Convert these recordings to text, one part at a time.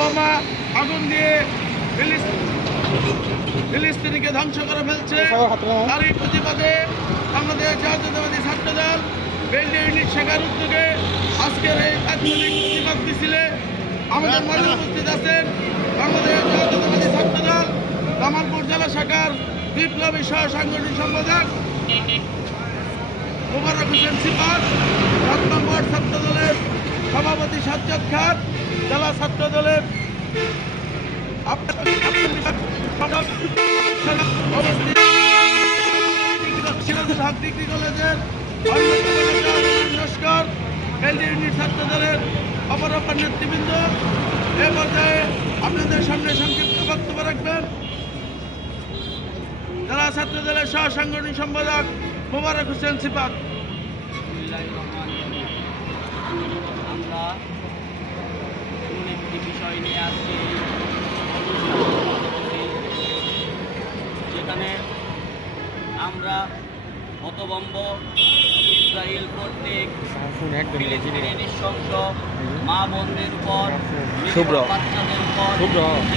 বোমা আগুন দিয়ে ফিলিস্তিনিকে ধ্বংস করে ফেলছে। তারই প্রতিবাদে বাংলাদেশ জাতীয়তাবাদী ছাত্রদল বেলডি ইউনিট শাখার উদ্যোগে আজকের এই তাৎক্ষণিক প্রতিবাদ মিছিলে আমাদের মাঝে উপস্থিত আছেন বাংলাদেশ জাতীয়তাবাদী ছাত্রদল জামালপুর জেলা শাখার বিপ্লবী সহ সাংগঠনিক সম্পাদক মোবারক হোসেন সিপার, ৭ নম্বর ছাত্র দলের সভাপতি সাজ্জাদ খান, জেলা ছাত্র দলের ডিগ্রি কলেজের নস্কর, বেলডি ইউনিট ছাত্র দলের অপর নেতৃবৃন্দ। এ পর্যায়ে আপনাদের সামনে সংক্ষিপ্ত বক্তব্য রাখবেন জেলা ছাত্র দলের সহ সাংগঠনিক সম্পাদক মোবারক হোসেন সিপাত। আমরা এমন একটি বিষয় নিয়ে আজকে যেখানে আমরা হতভম্ব ইসরায়েল কর্তৃক ফিলিস্তিনি নৃশংস মা বোনদের উপর, বাচ্চাদের উপর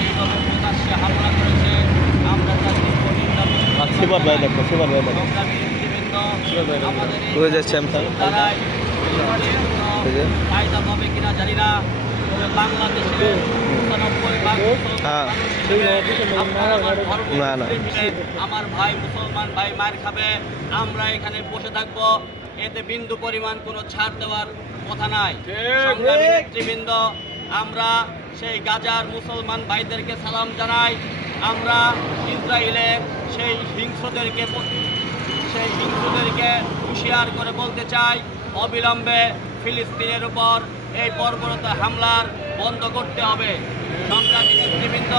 এইভাবে প্রকাশ্যে হামলা করেছে। আমরা তার তীব্র নিন্দা ফায়দা পাবে কিনা জানি না, তবে বাংলাদেশের ৯৯% আমার ভাই মুসলমান ভাই মার খাবে, আমরা এখানে বসে থাকবো, এতে বিন্দু পরিমাণ কোনো ছাড় দেওয়ার কথা নাই। সংগ্রামী নেতৃবৃন্দ, আমরা সেই গাজার মুসলমান ভাইদেরকে সালাম জানাই। আমরা ইসরায়েলের সেই হিংস্রদেরকে হুঁশিয়ার করে বলতে চাই, অবিলম্বে ফিলিস্তিনের উপর এই বর্বরতা হামলার বন্ধ করতে হবে। সংগ্রামী নেতৃবৃন্দ,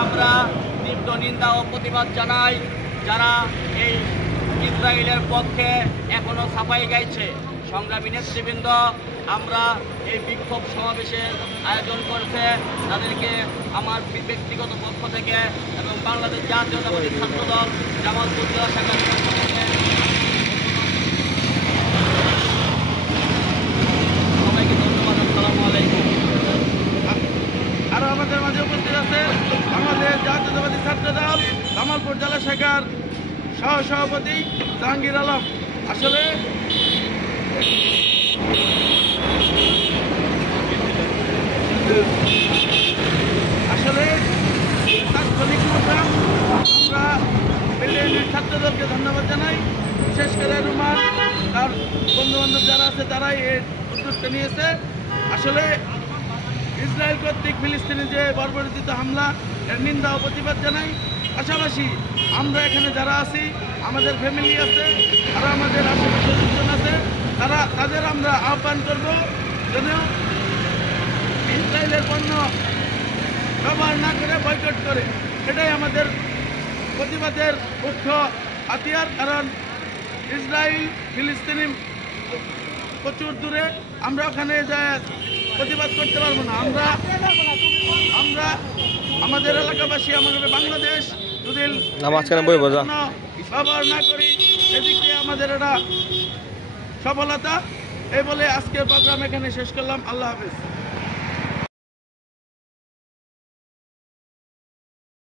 আমরা তীব্র নিন্দা ও প্রতিবাদ জানাই যারা এই ইসরায়েলের পক্ষে এখনো সাফাই গাইছে। সংগ্রামী নেতৃবৃন্দ, আমরা এই বিক্ষোভ সমাবেশের আয়োজন করছে তাদেরকে আমার ব্যক্তিগত পক্ষ থেকে এবং বাংলাদেশ জাতীয়তাবাদী ছাত্রদল জামালপুর জেলা শাখার পক্ষ থেকে সবাইকে ধন্যবাদ। আসসালামু আলাইকুম। আরও আমাদের মাঝে উপস্থিত আছে বাংলাদেশ জাতীয়তাবাদী ছাত্রদল জামালপুর জেলা শাখার সহ সভাপতি জাহাঙ্গীর আলম। আসলে তাৎক্ষণিক প্রোগ্রাম আমরা বেলডি ইউনিট ছাত্রদলকে ধন্যবাদ জানাই। বিশেষ করে রুমান তার বন্ধুবান্ধব যারা আছে তারাই এর উদ্যোগটা নিয়েছে। আসলে ইসরায়েল কর্তৃক ফিলিস্তিনি যে বর্বরোচিত হামলা এর নিন্দা ও প্রতিবাদ জানাই। পাশাপাশি আমরা এখানে যারা আছি, আমাদের ফ্যামিলি আছে, আর আমাদের আশেপাশে লোকজন আছে, তাদের আমরা আহ্বান করব যেন ইসরায়েলের পণ্য ব্যবহার না করে বয়কট করে। এটাই আমাদের প্রতিবাদের মুখ্য হাতিয়ার। কারণ ইসরায়েল ফিলিস্তিনি প্রচুর দূরে, আমরা ওখানে যা প্রতিবাদ করতে পারবো না। আমরা আমাদের এলাকাবাসী, আমাদের বাংলাদেশ যদি ব্যবহার না করি, এদিক দিয়ে আমাদের এটা সফলতা। এই বলে আজকের প্রোগ্রাম এখানে শেষ করলাম। আল্লাহ হাফেজ।